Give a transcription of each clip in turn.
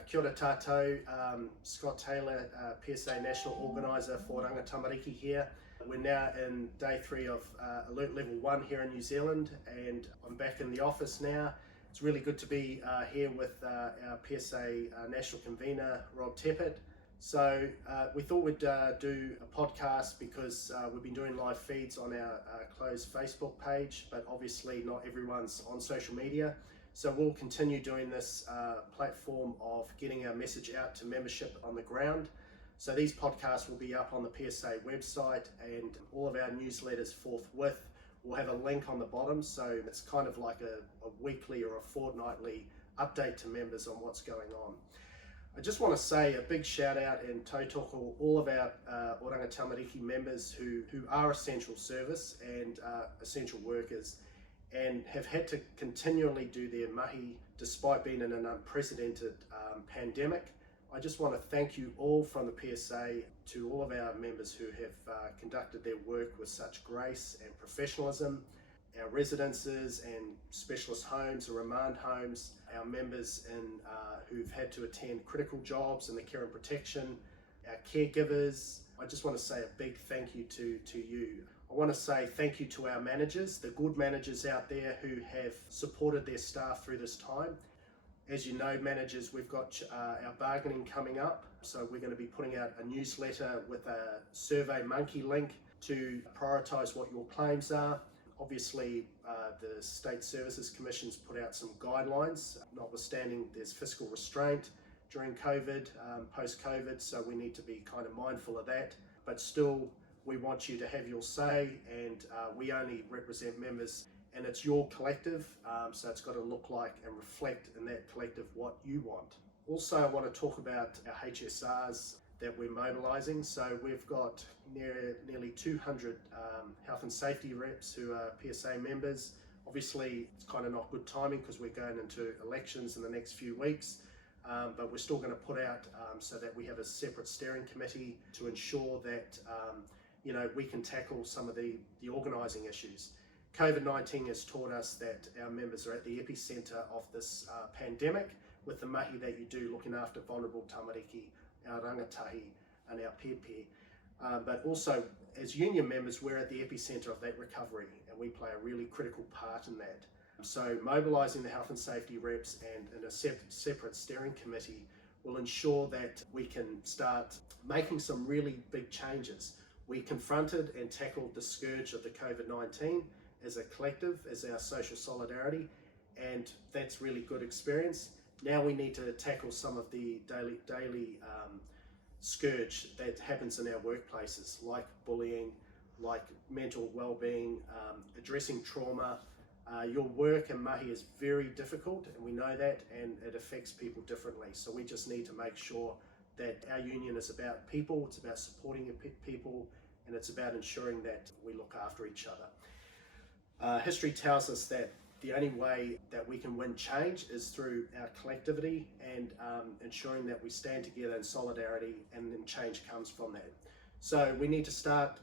Kia ora tātou, Scott Taylor, PSA National Organiser for Oranga Tamariki here. We're now in day 3 of Alert Level 1 here in New Zealand, and I'm back in the office now. It's really good to be here with our PSA National Convener, Rob Teppett. So we thought we'd do a podcast because we've been doing live feeds on our closed Facebook page, but obviously not everyone's on social media. So we'll continue doing this platform of getting our message out to membership on the ground. So these podcasts will be up on the PSA website, and all of our newsletters forthwith will have a link on the bottom. So it's kind of like a weekly or a fortnightly update to members on what's going on. I just want to say a big shout out and tautoko all of our Oranga Tamariki members who are essential service and essential workers, and have had to continually do their mahi despite being in an unprecedented pandemic. I just want to thank you all from the PSA to all of our members who have conducted their work with such grace and professionalism. Our residences and specialist homes or remand homes, our members who've had to attend critical jobs in the care and protection, our caregivers. I just want to say a big thank you to you. I want to say thank you to our managers, the good managers out there who have supported their staff through this time. As you know, managers, we've got our bargaining coming up, so we're going to be putting out a newsletter with a Survey Monkey link to prioritise what your claims are. Obviously, the State Services Commission's put out some guidelines, notwithstanding there's fiscal restraint during COVID, post-COVID, so we need to be kind of mindful of that. But still, we want you to have your say, and we only represent members, and it's your collective, so it's got to look like and reflect in that collective what you want. Also, I want to talk about our HSRs that we're mobilising. So we've got nearly 200 health and safety reps who are PSA members. Obviously, it's kind of not good timing because we're going into elections in the next few weeks, but we're still going to put out so that we have a separate steering committee to ensure that we can tackle some of the organising issues. COVID-19 has taught us that our members are at the epicentre of this pandemic, with the mahi that you do looking after vulnerable tamariki, our rangatahi and our pepe. But also, as union members, we're at the epicentre of that recovery, and we play a really critical part in that. So mobilising the health and safety reps and a separate steering committee will ensure that we can start making some really big changes. We confronted and tackled the scourge of the COVID-19 as a collective, as our social solidarity, and that's really good experience. Now we need to tackle some of the daily scourge that happens in our workplaces, like bullying, like mental well-being, addressing trauma. Your work and mahi is very difficult, and we know that, and it affects people differently. So we just need to make sure that our union is about people, it's about supporting people, and it's about ensuring that we look after each other. History tells us that the only way that we can win change is through our collectivity and ensuring that we stand together in solidarity, and then change comes from that. So we need to start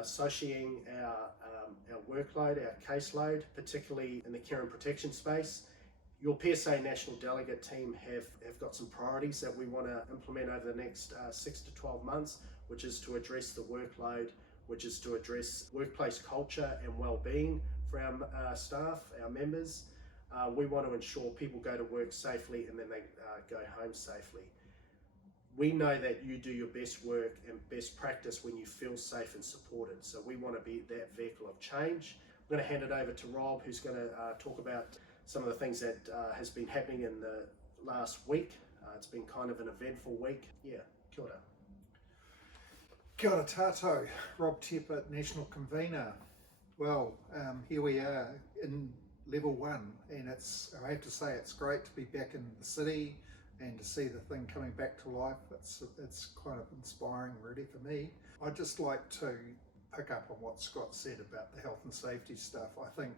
associating our workload, our caseload, particularly in the care and protection space. Your PSA National Delegate team have got some priorities that we want to implement over the next 6 to 12 months, which is to address the workload, which is to address workplace culture and well-being for our staff, our members. We want to ensure people go to work safely and then they go home safely. We know that you do your best work and best practice when you feel safe and supported. So we want to be that vehicle of change. I'm going to hand it over to Rob, who's going to talk about some of the things that has been happening in the last week. It's been kind of an eventful week. Yeah, kia ora. Kia ora tātou, Rob Teppett, National Convener. Well, here we are in level 1, and I have to say it's great to be back in the city and to see the thing coming back to life. It's kind of inspiring really for me. I'd just like to pick up on what Scott said about the health and safety stuff. I think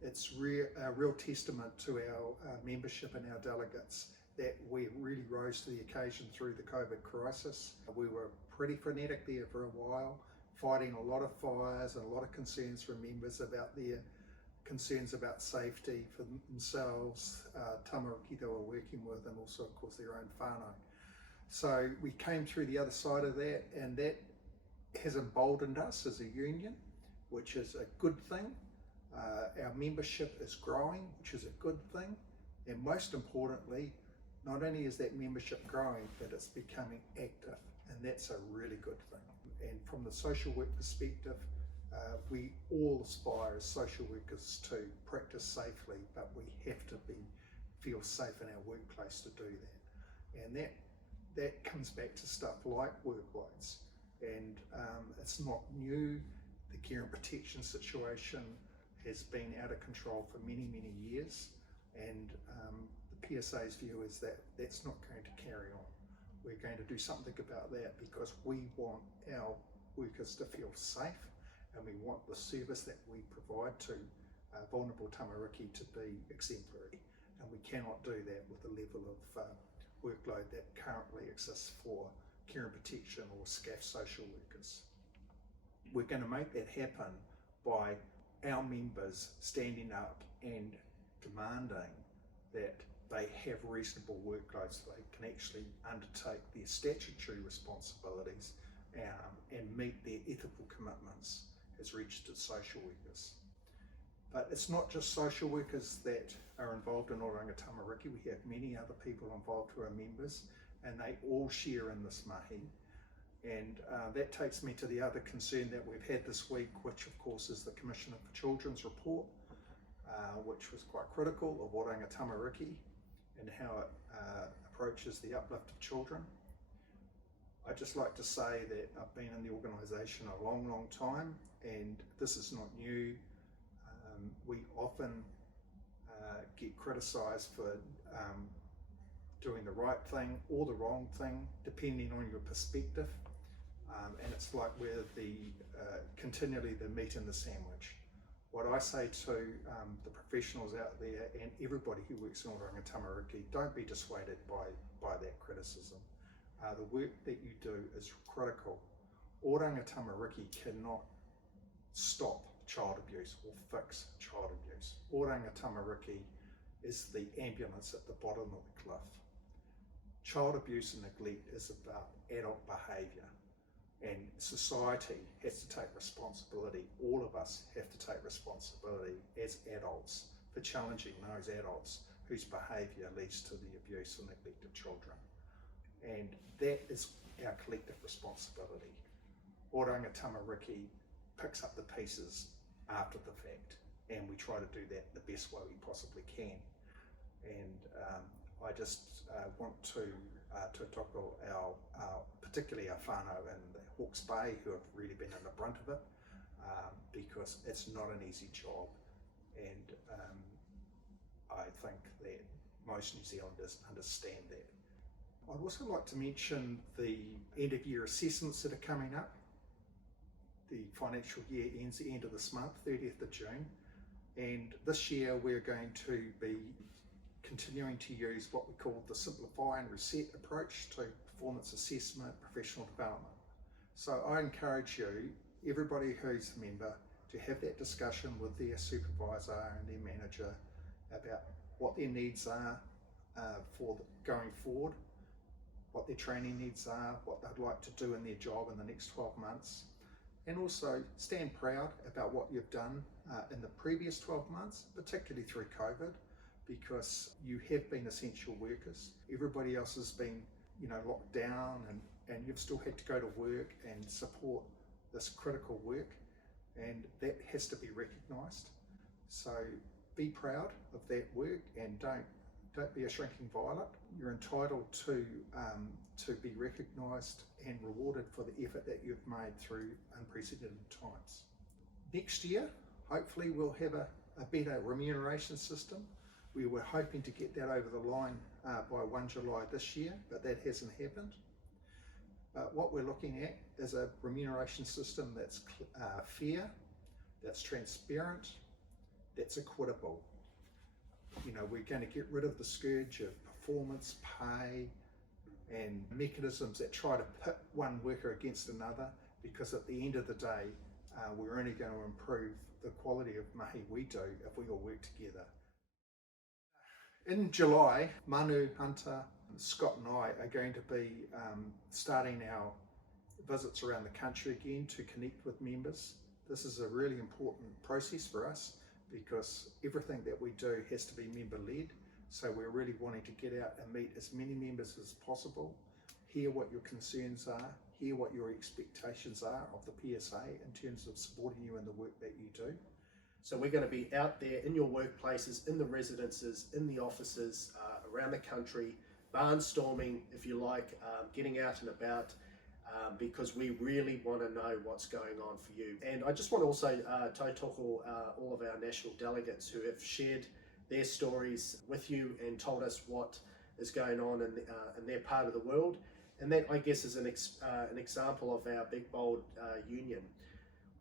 it's a real testament to our membership and our delegates that we really rose to the occasion through the COVID crisis. We were pretty frenetic there for a while, fighting a lot of fires and a lot of concerns from members about their concerns about safety for themselves, tamariki they were working with, and also of course their own whānau. So we came through the other side of that, and that has emboldened us as a union, which is a good thing. Our membership is growing, which is a good thing, and most importantly, not only is that membership growing, but it's becoming active, and that's a really good thing. And from the social work perspective, we all aspire as social workers to practice safely, but we have to feel safe in our workplace to do that. And that comes back to stuff like workloads. And it's not new. The care and protection situation has been out of control for many, many years. And the PSA's view is that that's not going to carry on. We're going to do something about that because we want our workers to feel safe, and we want the service that we provide to vulnerable tamariki to be exemplary. And we cannot do that with the level of workload that currently exists for care and protection or SCAF social workers. We're going to make that happen by our members standing up and demanding that they have reasonable workloads so they can actually undertake their statutory responsibilities and meet their ethical commitments as registered social workers. But it's not just social workers that are involved in Oranga Tamariki. We have many other people involved who are members, and they all share in this mahi. And that takes me to the other concern that we've had this week, which of course is the Commissioner for Children's report, which was quite critical of Oranga Tamariki and how it approaches the uplift of children. I'd just like to say that I've been in the organisation a long, long time, and this is not new. We often get criticised for doing the right thing or the wrong thing, depending on your perspective. And it's like we're continually the meat in the sandwich. What I say to the professionals out there and everybody who works in Oranga Tamariki, don't be dissuaded by that criticism. The work that you do is critical. Oranga Tamariki cannot stop child abuse or fix child abuse. Oranga Tamariki is the ambulance at the bottom of the cliff. Child abuse and neglect is about adult behaviour, and society has to take responsibility. All of us have to take responsibility as adults for challenging those adults whose behaviour leads to the abuse and neglect of children. And that is our collective responsibility. Oranga Tamariki picks up the pieces after the fact, and we try to do that the best way we possibly can. And I just want to tackle particularly our whānau in the Hawke's Bay, who have really been in the brunt of it, because it's not an easy job, and I think that most New Zealanders understand that. I'd also like to mention the end of year assessments that are coming up. The financial year ends the end of this month, 30th of June, and this year we're going to be continuing to use what we call the simplify and reset approach to performance assessment, professional development. So I encourage you, everybody who's a member, to have that discussion with their supervisor and their manager about what their needs are for going forward, what their training needs are, what they'd like to do in their job in the next 12 months, and also stand proud about what you've done in the previous 12 months, particularly through COVID, because you have been essential workers. Everybody else has been, locked down, and you've still had to go to work and support this critical work, and that has to be recognised. So be proud of that work, and don't be a shrinking violet. You're entitled to be recognised and rewarded for the effort that you've made through unprecedented times. Next year, hopefully we'll have a better remuneration system. We were hoping to get that over the line by 1 July this year, but that hasn't happened. But what we're looking at is a remuneration system that's fair, that's transparent, that's equitable. We're going to get rid of the scourge of performance, pay, and mechanisms that try to pit one worker against another, because at the end of the day, we're only going to improve the quality of mahi we do if we all work together. In July, Manu, Hunter, Scott and I are going to be starting our visits around the country again to connect with members. This is a really important process for us because everything that we do has to be member-led. So we're really wanting to get out and meet as many members as possible, hear what your concerns are, hear what your expectations are of the PSA in terms of supporting you in the work that you do. So we're going to be out there in your workplaces, in the residences, in the offices, around the country, barnstorming, if you like, getting out and about, because we really want to know what's going on for you. And I just want to also tautoko all of our national delegates who have shared their stories with you and told us what is going on in their part of the world. And that, I guess, is an example of our big, bold union.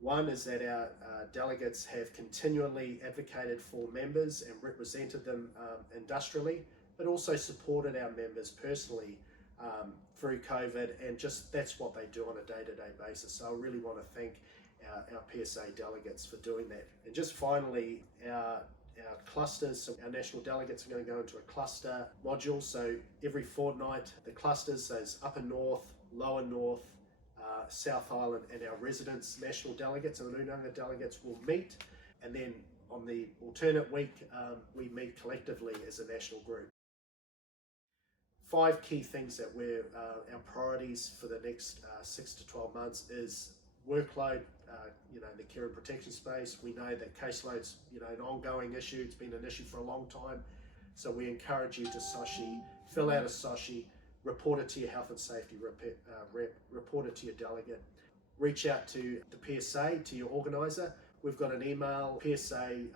One is that our delegates have continually advocated for members and represented them industrially, but also supported our members personally through COVID, and just that's what they do on a day-to-day basis. So I really want to thank our PSA delegates for doing that. And just finally, our clusters, so our national delegates are going to go into a cluster module. So every fortnight, the clusters, those upper north, lower north, South Island, and our residents, national delegates and the Oranga delegates will meet, and then on the alternate week we meet collectively as a national group. 5 key things that we're our priorities for the next 6 to 12 months is workload. In the care and protection space, we know that caseload's an ongoing issue. It's been an issue for a long time, so we encourage you to SOSHI, fill out a SOSHI, report it to your health and safety rep, report it to your delegate, reach out to the PSA, to your organiser. We've got an email, PSA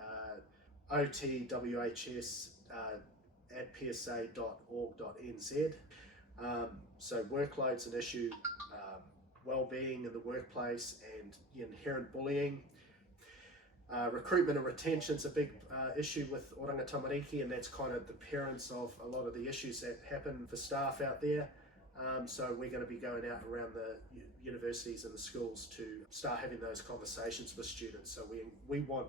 OT WHS at psa.org.nz. So workload's an issue, well-being in the workplace and inherent bullying. Recruitment and retention's a big issue with Oranga Tamariki, and that's kind of the parents of a lot of the issues that happen for staff out there. So we're going to be going out around the universities and the schools to start having those conversations with students. So we want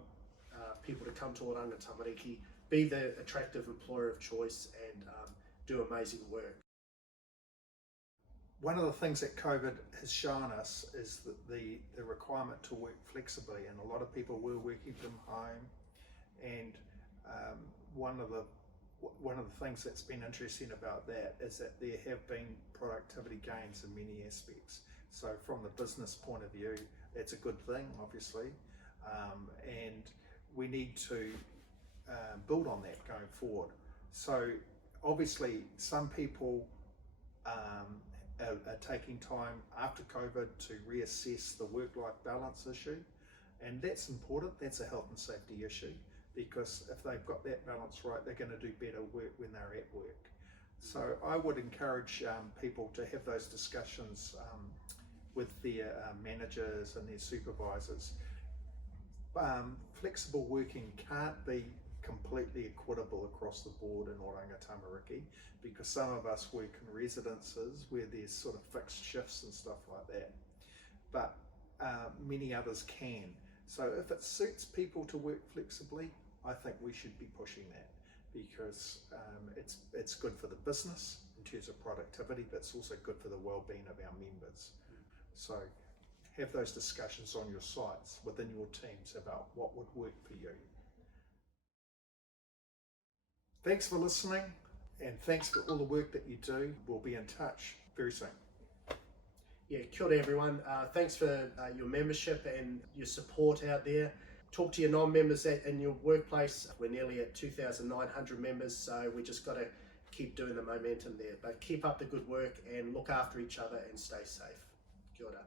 people to come to Oranga Tamariki, be the attractive employer of choice, and do amazing work. One of the things that COVID has shown us is that the requirement to work flexibly, and a lot of people were working from home, and one of the things that's been interesting about that is that there have been productivity gains in many aspects. So from the business point of view, it's a good thing, obviously, and we need to build on that going forward. So obviously some people are taking time after COVID to reassess the work-life balance issue, and that's important. That's a health and safety issue, because if they've got that balance right, they're going to do better work when they're at work. So I would encourage people to have those discussions with their managers and their supervisors. Flexible working can't be completely equitable across the board in Oranga Tamariki, because some of us work in residences where there's sort of fixed shifts and stuff like that, but many others can. So if it suits people to work flexibly, I think we should be pushing that, because it's good for the business in terms of productivity, but it's also good for the well-being of our members. So have those discussions on your sites within your teams about what would work for you. Thanks for listening, and thanks for all the work that you do. We'll be in touch very soon. Yeah, kia ora everyone. Thanks for your membership and your support out there. Talk to your non-members in your workplace. We're nearly at 2,900 members, so we just got to keep doing the momentum there. But keep up the good work and look after each other and stay safe. Kia ora.